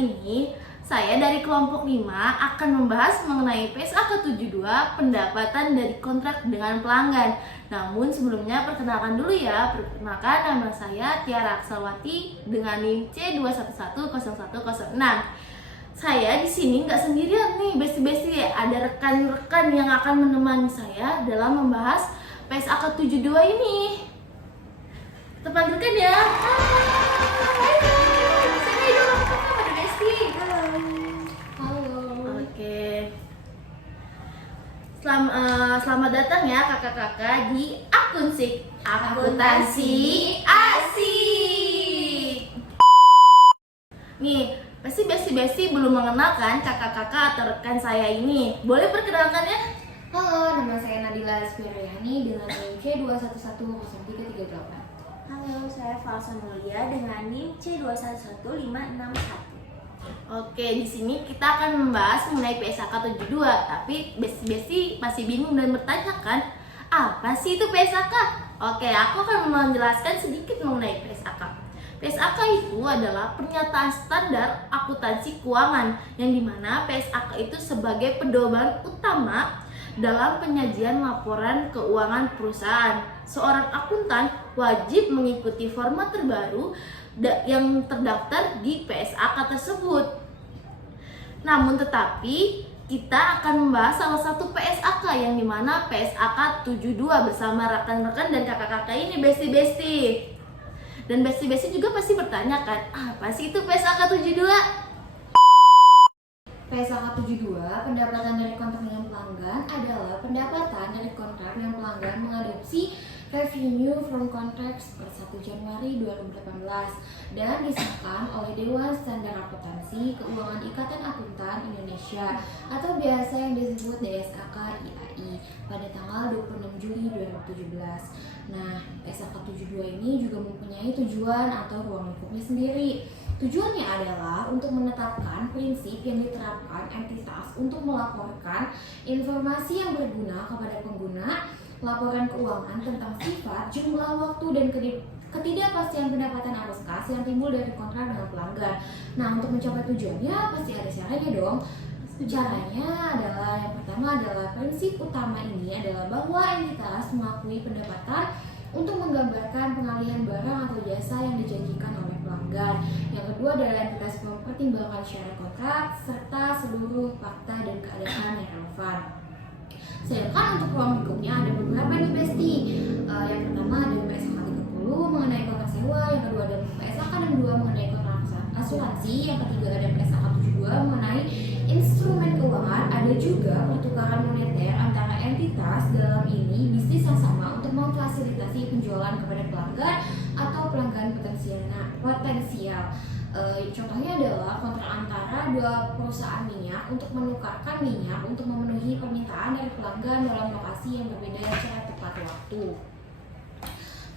ini saya dari kelompok 5 akan membahas mengenai PSAK 72 pendapatan dari kontrak dengan pelanggan. Namun sebelumnya perkenalkan dulu ya. Perkenalkan, nama saya Tiara Aksalwati dengan NIM C2110106. Saya di sini nggak sendirian nih, besti-besti. Ada rekan-rekan yang akan menemani saya dalam membahas PSAK 72 ini. Kita panggilkan ya. Hai. Sini dulu, pada besti. Oke. Selamat datang ya kakak-kakak di Akunsik Akuntansi Asik. Nih, pasti besti belum mengenalkan kakak-kakak atau rekan saya ini. Boleh perkenalkan ya? Halo, nama saya Nadila Asfiryani dengan NIM C2110338. Halo, saya Falsa Mulia dengan NIM C211561. Oke, di sini kita akan membahas mengenai PSAK 72. Tapi besti masih bingung dan bertanya kan, apa sih itu PSAK? Oke, aku akan menjelaskan sedikit mengenai PSAK. PSAK itu adalah pernyataan standar akuntansi keuangan, yang dimana PSAK itu sebagai pedoman utama dalam penyajian laporan keuangan perusahaan. Seorang akuntan wajib mengikuti format terbaru yang terdaftar di PSAK tersebut. Namun tetapi kita akan membahas salah satu PSAK yang dimana PSAK 72 bersama rekan-rekan dan kakak-kakak ini besti-besti. Dan besti-besti juga pasti bertanya kan, apa sih itu PSAK 72? PSAK 72, pendapatan dari kontrak dengan pelanggan adalah pendapatan dari kontrak yang pelanggan mengadopsi revenue from contracts per 1 Januari 2018 dan disahkan oleh Dewan Standar Akuntansi Keuangan Ikatan Akuntan Indonesia atau biasa yang disebut DSAK IAI pada tanggal 26 Juli 2017. Nah, PSAK 72 ini juga mempunyai tujuan atau ruang lingkupnya sendiri. Tujuannya adalah untuk menetapkan prinsip yang diterapkan entitas untuk melaporkan informasi yang berguna kepada pengguna laporan keuangan tentang sifat, jumlah, waktu, dan ketidakpastian pendapatan arus kas yang timbul dari kontrak dengan pelanggan. Nah, untuk mencapai tujuannya pasti ada caranya dong. Caranya adalah, yang pertama adalah prinsip utama ini adalah bahwa entitas mengakui pendapatan untuk menggambarkan pengalihan barang atau jasa yang dijanjikan oleh pelanggan. Yang kedua adalah entitas mempertimbangkan syarat kontrak serta seluruh fakta dan keadaan yang relevan. Sedangkan untuk ruang lingkupnya ada beberapa nih besti. Yang pertama ada PSAK 30 mengenai kontrak sewa, yang kedua ada PSAK 62 mengenai kontrak asuransi, yang ketiga ada PSAK 72 mengenai instrumen keuangan. Ada juga pertukaran moneter antara entitas dalam ini bisnis yang sama untuk memfasilitasi penjualan kepada pelanggan atau pelanggan potensial. Contohnya adalah kontrak antara dua perusahaan minyak untuk menukarkan minyak untuk memenuhi permintaan dari pelanggan dalam lokasi yang berbeda secara tepat waktu.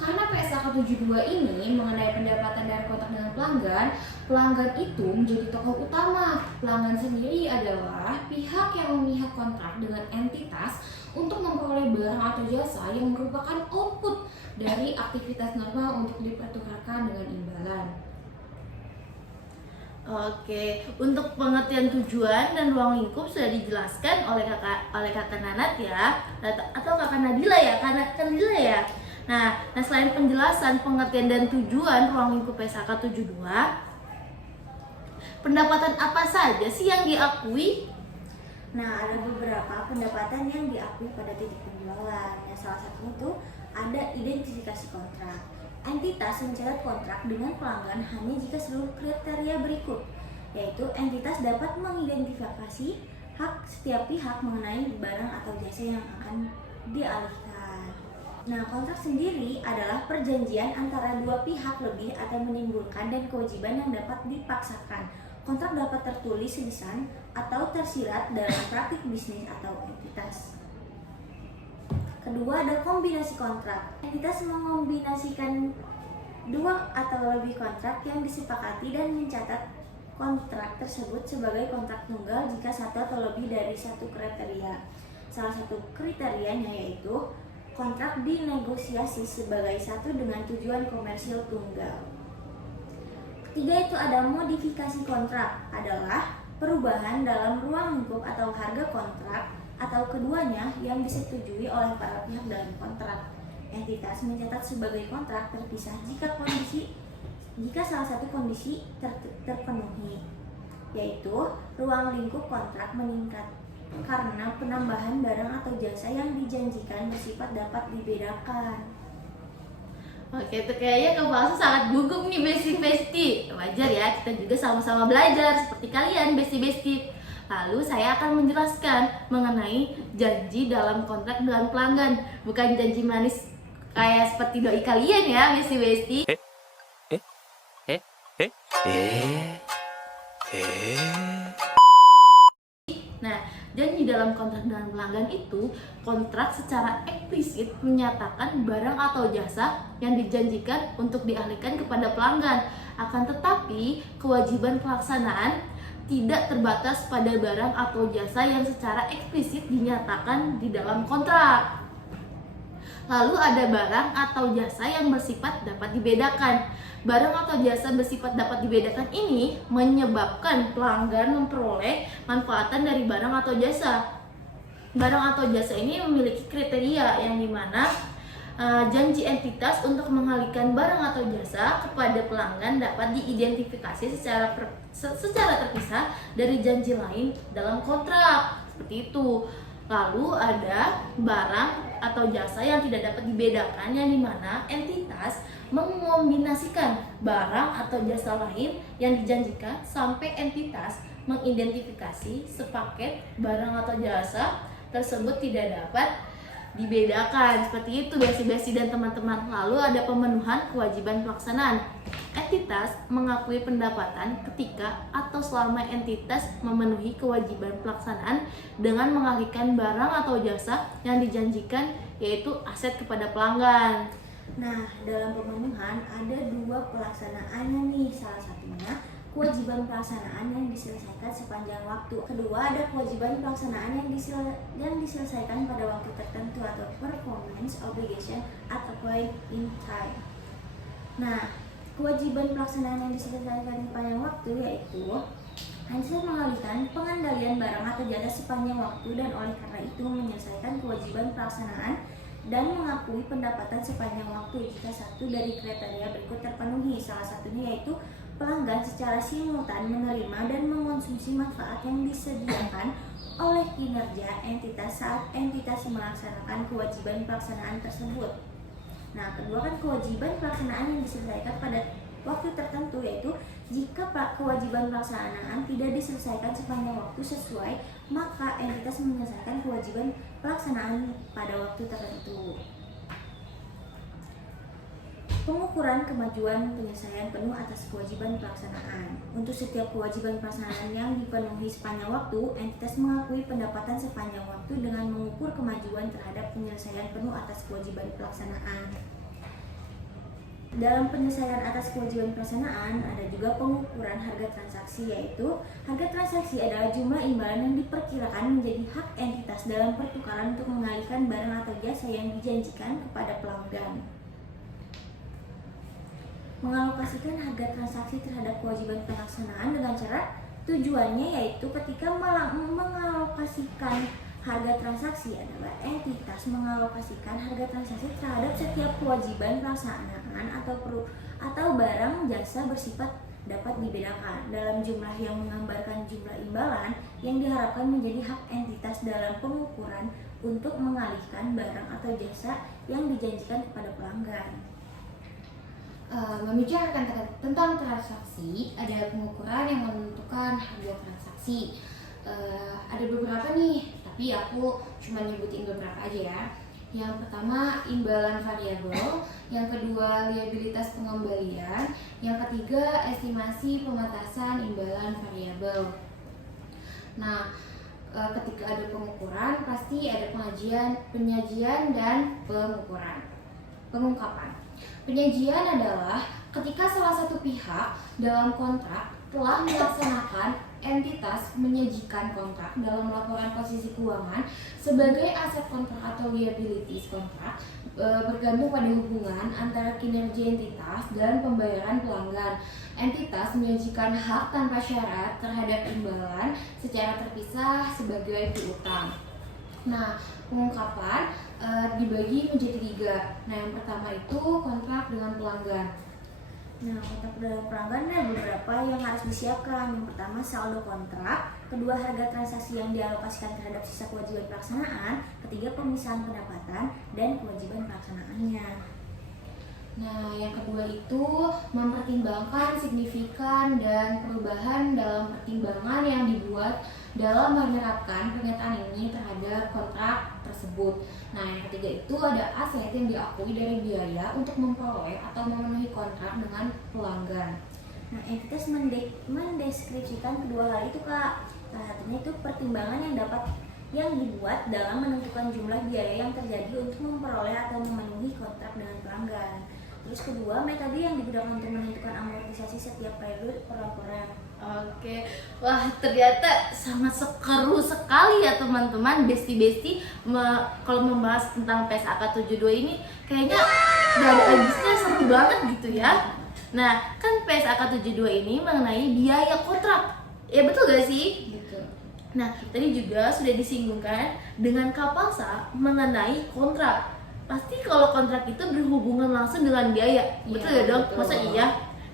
Karena PSAK 72 ini mengenai pendapatan dari kontrak dengan pelanggan, pelanggan itu menjadi tokoh utama. Pelanggan sendiri adalah pihak yang memihak kontrak dengan entitas untuk memperoleh barang atau jasa yang merupakan output dari aktivitas normal untuk dipertukarkan dengan imbalan. Oke, untuk pengertian tujuan dan ruang lingkup sudah dijelaskan oleh kakak Nanat ya, atau kakak Nadila ya, kakak Nadila ya. Nah, selain penjelasan pengertian dan tujuan ruang lingkup PSAK 72, pendapatan apa saja sih yang diakui? Nah, ada beberapa pendapatan yang diakui pada titik penjualan. Yang salah satunya itu ada identifikasi kontrak. Entitas mencatat kontrak dengan pelanggan hanya jika seluruh kriteria berikut, yaitu entitas dapat mengidentifikasi hak setiap pihak mengenai barang atau jasa yang akan dialihkan. Nah, kontrak sendiri adalah perjanjian antara dua pihak lebih atau menimbulkan dan kewajiban yang dapat dipaksakan. Kontrak dapat tertulis lisan atau tersirat dalam praktik bisnis atau entitas. Kedua ada kombinasi kontrak. Entitas mengombinasikan dua atau lebih kontrak yang disepakati dan mencatat kontrak tersebut sebagai kontrak tunggal jika satu atau lebih dari satu kriteria. Salah satu kriterianya yaitu kontrak dinegosiasi sebagai satu dengan tujuan komersial tunggal. Tiga itu ada modifikasi kontrak, adalah perubahan dalam ruang lingkup atau harga kontrak atau keduanya yang disetujui oleh para pihak dalam kontrak. Entitas mencatat sebagai kontrak terpisah jika salah satu kondisi terpenuhi, yaitu ruang lingkup kontrak meningkat karena penambahan barang atau jasa yang dijanjikan bersifat dapat dibedakan. Oke, itu kayaknya Kak Falsu sangat gugup nih besti-besti. Wajar ya, kita juga sama-sama belajar seperti kalian besti-besti. Lalu saya akan menjelaskan mengenai janji dalam kontrak dengan pelanggan. Bukan janji manis kayak seperti doi kalian ya besti-besti. Nah, janji dalam kontrak dengan pelanggan itu kontrak secara eksplisit menyatakan barang atau jasa yang dijanjikan untuk dialihkan kepada pelanggan. Akan tetapi, kewajiban pelaksanaan tidak terbatas pada barang atau jasa yang secara eksplisit dinyatakan di dalam kontrak. Lalu ada barang atau jasa yang bersifat dapat dibedakan. Barang atau jasa bersifat dapat dibedakan ini menyebabkan pelanggan memperoleh manfaatan dari barang atau jasa. Barang atau jasa ini memiliki kriteria yang dimana janji entitas untuk mengalihkan barang atau jasa kepada pelanggan dapat diidentifikasi secara terpisah dari janji lain dalam kontrak. Seperti itu. Lalu ada barang atau jasa yang tidak dapat dibedakan yang dimana entitas mengombinasikan barang atau jasa lain yang dijanjikan sampai entitas mengidentifikasi sepaket barang atau jasa tersebut tidak dapat dibedakan. Seperti itu besti-besti dan teman-teman. Lalu ada pemenuhan kewajiban pelaksanaan. Entitas mengakui pendapatan ketika atau selama entitas memenuhi kewajiban pelaksanaan dengan mengalihkan barang atau jasa yang dijanjikan, yaitu aset kepada pelanggan. Nah, dalam pemenuhan ada dua pelaksanaannya nih. Salah satunya kewajiban pelaksanaan yang diselesaikan sepanjang waktu. Kedua, ada kewajiban pelaksanaan yang diselesaikan pada waktu tertentu atau performance obligation at a point in time. Nah, kewajiban pelaksanaan yang diselesaikan sepanjang waktu yaitu entitas mengalihkan pengendalian barang atau jasa sepanjang waktu dan oleh karena itu menyelesaikan kewajiban pelaksanaan dan mengakui pendapatan sepanjang waktu jika satu dari kriteria berikut terpenuhi. Salah satunya yaitu pelanggan secara simultan menerima dan mengonsumsi manfaat yang disediakan oleh kinerja entitas saat entitas melaksanakan kewajiban pelaksanaan tersebut. Nah, kedua kan kewajiban pelaksanaan yang diselesaikan pada waktu tertentu, yaitu jika kewajiban pelaksanaan tidak diselesaikan sepanjang waktu sesuai, maka entitas menyelesaikan kewajiban pelaksanaan pada waktu tertentu. Pengukuran kemajuan penyelesaian penuh atas kewajiban pelaksanaan. Untuk setiap kewajiban pelaksanaan yang dipenuhi sepanjang waktu, entitas mengakui pendapatan sepanjang waktu dengan mengukur kemajuan terhadap penyelesaian penuh atas kewajiban pelaksanaan. Dalam penyelesaian atas kewajiban pelaksanaan ada juga pengukuran harga transaksi, yaitu harga transaksi adalah jumlah imbalan yang diperkirakan menjadi hak entitas dalam pertukaran untuk mengalihkan barang atau jasa yang dijanjikan kepada pelanggan. Mengalokasikan harga transaksi terhadap kewajiban pelaksanaan dengan cara tujuannya yaitu ketika mengalokasikan harga transaksi adalah entitas mengalokasikan harga transaksi terhadap setiap kewajiban pelaksanaan atau barang jasa bersifat dapat dibedakan dalam jumlah yang menggambarkan jumlah imbalan yang diharapkan menjadi hak entitas dalam pengukuran untuk mengalihkan barang atau jasa yang dijanjikan kepada pelanggan. Membicarakan tentang transaksi, ada pengukuran yang menentukan harga transaksi. Ada beberapa nih, tapi aku cuma nyebutin beberapa aja ya. Yang pertama imbalan variabel, yang kedua liabilitas pengembalian, yang ketiga estimasi pembatasan imbalan variabel. Nah, ketika ada pengukuran pasti ada penyajian dan pengungkapan. Penyajian adalah ketika salah satu pihak dalam kontrak telah melaksanakan entitas menyajikan kontrak dalam laporan posisi keuangan sebagai aset kontrak atau liabilities kontrak bergantung pada hubungan antara kinerja entitas dan pembayaran pelanggan. Entitas menyajikan hak tanpa syarat terhadap imbalan secara terpisah sebagai piutang. Nah, pengungkapan dibagi menjadi 3. Nah, yang pertama itu kontrak dengan pelanggan. Nah, kontrak dengan pelanggan ada beberapa yang harus disiapkan. Yang pertama saldo kontrak, kedua harga transaksi yang dialokasikan terhadap sisa kewajiban pelaksanaan, ketiga pemisahan pendapatan dan kewajiban pelaksanaannya. Nah, yang kedua itu mempertimbangkan signifikan dan perubahan dalam pertimbangan yang dibuat dalam menerapkan pernyataan ini terhadap kontrak tersebut. Nah, yang ketiga itu ada aset yang diakui dari biaya untuk memperoleh atau memenuhi kontrak dengan pelanggan. Nah, entitas mendeskripsikan kedua hal itu, Kak. Salah satunya itu pertimbangan yang dibuat dalam menentukan jumlah biaya yang terjadi untuk memperoleh atau memenuhi kontrak dengan pelanggan. Terus kedua, metode yang digunakan untuk menentukan amortisasi setiap periode pelaporan. Oke, wah ternyata sangat seru sekali ya teman-teman. Besti kalau membahas tentang PSAK 72 ini kayaknya gak ada habisnya, seru banget gitu ya. Nah, kan PSAK 72 ini mengenai biaya kontrak, ya betul gak sih? Gitu. Nah, tadi juga sudah disinggungkan dengan Kapalsa mengenai kontrak. Pasti kalau kontrak itu berhubungan langsung dengan biaya, betul ya dong? Betul. Masa iya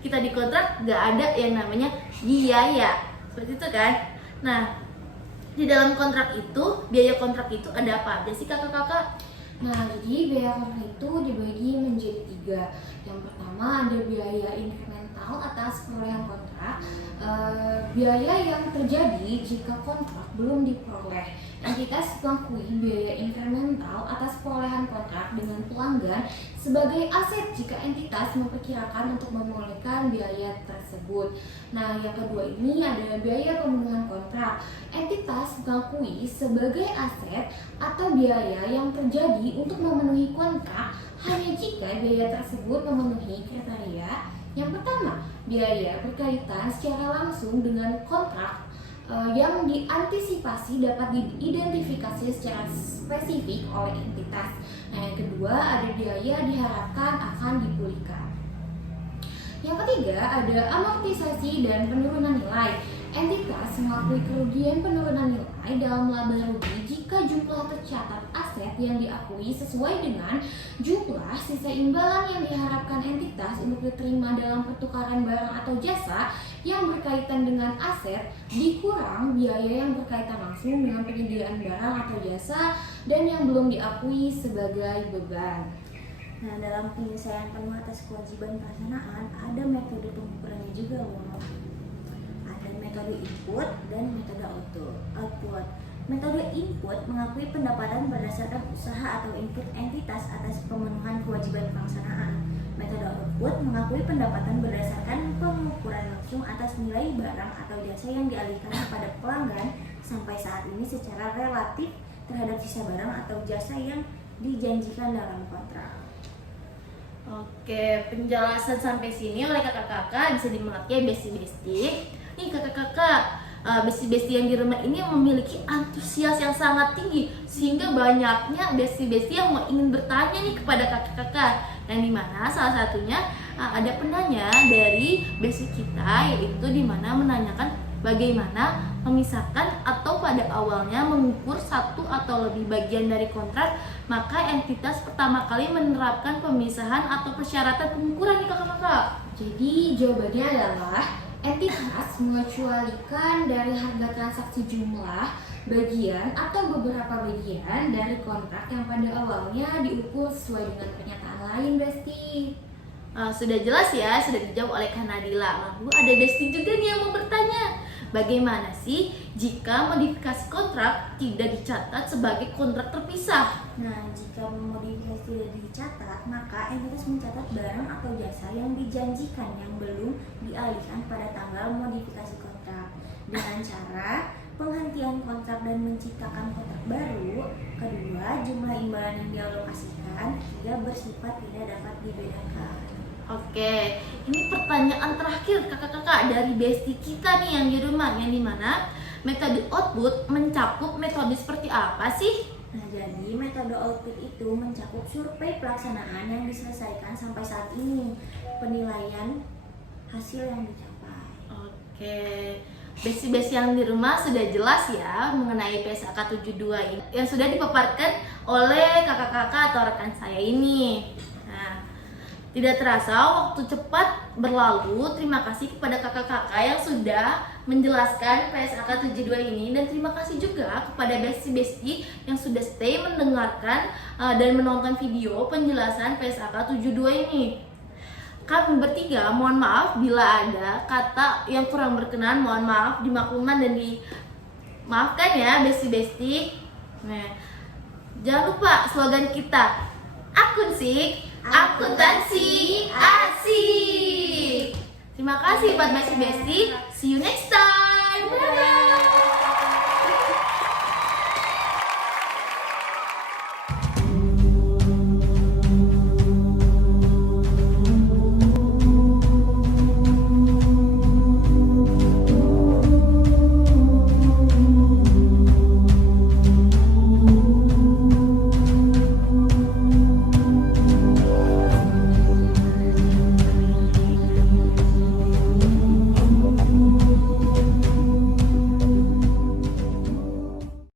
kita di kontrak nggak ada yang namanya biaya, seperti itu kan? Nah, di dalam kontrak itu, biaya kontrak itu ada apa aja sih kakak-kakak? Nah, jadi biaya kontrak itu dibagi menjadi 3. Yang pertama ada biaya inkremental atas perolehan kontrak, biaya yang terjadi jika kontrak belum diperoleh. Entitas mengakui biaya inkremental atas perolehan kontrak dengan pelanggan sebagai aset jika entitas memperkirakan untuk memulihkan biaya tersebut. Nah, yang kedua ini ada biaya pemenuhan kontrak. Entitas mengakui sebagai aset atau biaya yang terjadi untuk memenuhi kontrak hanya jika biaya tersebut memenuhi kriteria. Yang pertama, biaya berkaitan secara langsung dengan kontrak yang diantisipasi dapat diidentifikasi secara spesifik oleh entitas. Nah, yang kedua ada biaya diharapkan akan dipulihkan. Yang ketiga ada amortisasi dan penurunan nilai. Entitas mengakui kerugian penurunan nilai dalam laba rugi jika jumlah tercatat aset yang diakui sesuai dengan jumlah sisa imbalan yang diharapkan entitas untuk diterima dalam pertukaran barang atau jasa yang berkaitan dengan aset dikurang biaya yang berkaitan langsung dengan penyediaan barang atau jasa dan yang belum diakui sebagai beban. Nah, dalam penyelesaian penuh atas kewajiban pelaksanaan ada metode pengukurannya juga loh. Ada metode input dan metode output. Metode input mengakui pendapatan berdasarkan usaha atau input entitas atas pemenuhan kewajiban pelaksanaan. Metode output mengakui pendapatan berdasarkan pengukuran langsung atas nilai barang atau jasa yang dialihkan kepada pelanggan sampai saat ini secara relatif terhadap sisa barang atau jasa yang dijanjikan dalam kontrak. Oke, penjelasan sampai sini oleh kakak-kakak bisa dimengerti ya besti-besti. Nih kakak-kakak, besti-besti yang di rumah ini memiliki antusias yang sangat tinggi sehingga banyaknya besti-besti yang ingin bertanya nih kepada kakak-kakak. Yang dimana salah satunya ada penanya dari besti kita, yaitu dimana menanyakan bagaimana memisahkan atau pada awalnya mengukur satu atau lebih bagian dari kontrak, maka entitas pertama kali menerapkan pemisahan atau persyaratan pengukuran nih kakak-kakak. Jadi jawabannya adalah entitas mengecualikan dari harga transaksi jumlah, bagian atau beberapa bagian dari kontrak yang pada awalnya diukur sesuai dengan pernyataan lain, Besti. Sudah jelas ya, sudah dijawab oleh Kak Nadila. Lalu ada Besti juga nih yang mau bertanya, bagaimana sih jika modifikasi kontrak tidak dicatat sebagai kontrak terpisah? Nah, jika modifikasi tidak dicatat, maka entitas mencatat barang atau jasa yang dijanjikan yang belum dialihkan pada tanggal modifikasi kontrak dengan cara penghentian kontrak dan menciptakan kontrak baru. Kedua, jumlah imbalan yang dialokasikan. Ketiga, bersifat tidak dapat dibedakan. Oke, ini pertanyaan terakhir kakak-kakak dari besti kita nih yang di rumah, yang dimana metode output mencakup metode seperti apa sih? Nah, jadi metode output itu mencakup survei pelaksanaan yang diselesaikan sampai saat ini, penilaian hasil yang dicapai. Oke, besi-besi yang di rumah sudah jelas ya mengenai PSAK 72 ini yang sudah dipaparkan oleh kakak-kakak atau rekan saya ini. Nah, tidak terasa waktu cepat berlalu. Terima kasih kepada kakak-kakak yang sudah menjelaskan PSAK 72 ini, dan terima kasih juga kepada besti-besti yang sudah stay mendengarkan dan menonton video penjelasan PSAK 72 ini. Kami bertiga mohon maaf bila ada kata yang kurang berkenan, mohon maaf dimaklumkan dan dimaafkan ya besti-besti. Nah, jangan lupa slogan kita, Akunsik, akuntansi asik. Terima kasih buat besti-besti. See you next time.